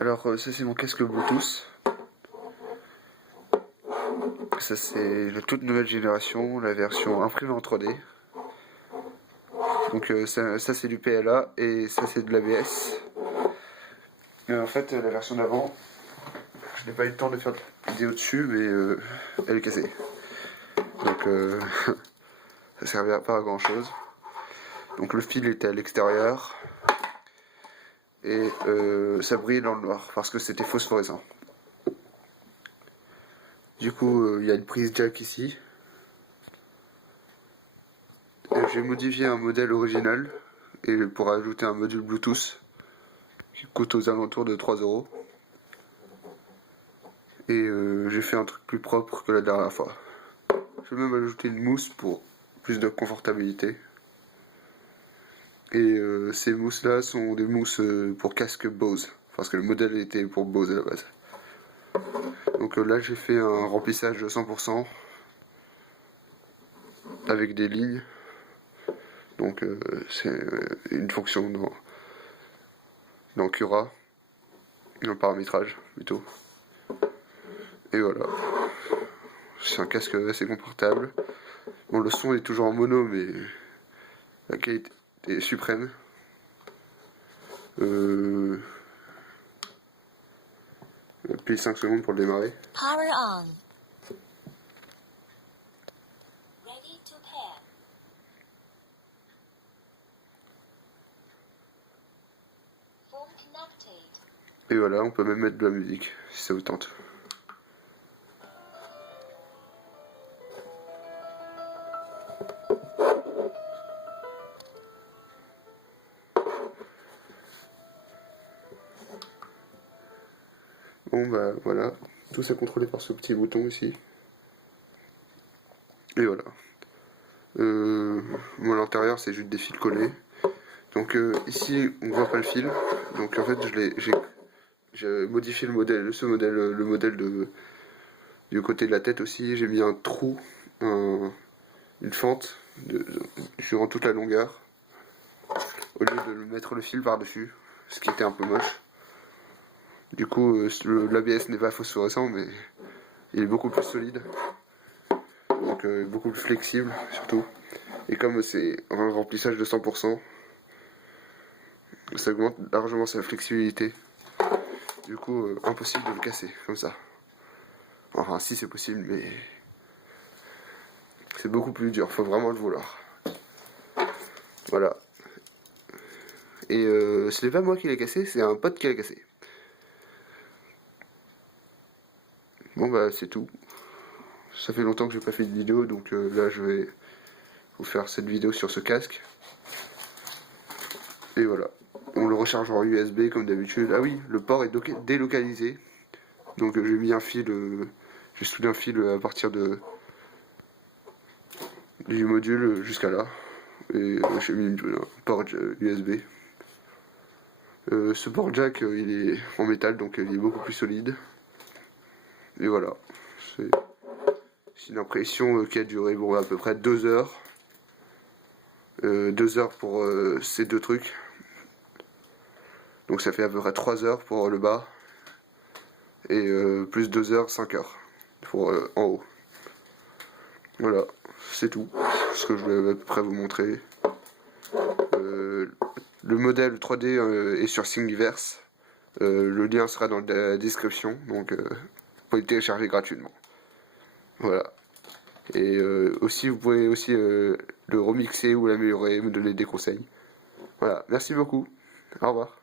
Alors ça c'est mon casque Bluetooth. Ça c'est la toute nouvelle génération, la version imprimée en 3D. Donc ça c'est du PLA et ça c'est de l'ABS. En fait la version d'avant, je n'ai pas eu le temps de faire de vidéo dessus mais elle est cassée. Donc ça servait pas à grand chose. Donc le fil était à l'extérieur. Et ça brillait dans le noir parce que c'était phosphorescent. Du coup, il y a une prise jack ici. J'ai modifié un modèle original et pour ajouter un module Bluetooth qui coûte aux alentours de 3 €. Et j'ai fait un truc plus propre que la dernière fois. Je vais même ajouter une mousse pour plus de confortabilité. Et ces mousses là sont des mousses pour casque Bose parce que le modèle était pour Bose à la base. Donc là j'ai fait un remplissage de 100% avec des lignes. Donc c'est une fonction dans Cura, dans le paramétrage plutôt. Et voilà. C'est un casque assez confortable. Bon, le son est toujours en mono, mais la qualité est suprême. Puis 5 secondes pour le démarrer. Power on. Ready to pair. Phone connected. Et voilà, on peut même mettre de la musique si ça vous tente. Bon bah voilà, tout ça contrôlé par ce petit bouton ici. Et voilà. Moi à l'intérieur c'est juste des fils collés. Donc ici on voit pas le fil. Donc en fait j'ai modifié le modèle, le modèle du côté de la tête aussi. J'ai mis un trou, une fente durant toute la longueur, au lieu de mettre le fil par-dessus, ce qui était un peu moche. Du coup, l'ABS n'est pas phosphorescent, mais il est beaucoup plus solide, donc beaucoup plus flexible surtout. Et comme c'est un remplissage de 100%, ça augmente largement sa flexibilité. Du coup, impossible de le casser comme ça. Enfin, si c'est possible, mais c'est beaucoup plus dur, faut vraiment le vouloir. Voilà. Et ce n'est pas moi qui l'ai cassé, c'est un pote qui l'a cassé. Bon bah c'est tout. Ça fait longtemps que j'ai pas fait de vidéo, donc là je vais vous faire cette vidéo sur ce casque. Et voilà. On le recharge en USB comme d'habitude. Ah oui, le port est délocalisé. Donc j'ai mis un fil, j'ai soudé un fil à partir du module jusqu'à là. Et j'ai mis un port USB. Ce port jack il est en métal, donc il est beaucoup plus solide. Et voilà. C'est une impression qui a duré bon, à peu près 2 heures. 2 heures pour ces deux trucs. Donc ça fait à peu près 3 heures pour le bas. Et plus 2 heures, 5 heures pour en haut. Voilà, c'est tout. Ce que je voulais à peu près vous montrer. Le modèle 3D est sur Thingiverse. Le lien sera dans la description. Donc vous pouvez le télécharger gratuitement. Voilà. Et aussi, vous pouvez aussi le remixer ou l'améliorer, me donner des conseils. Voilà, merci beaucoup. Au revoir.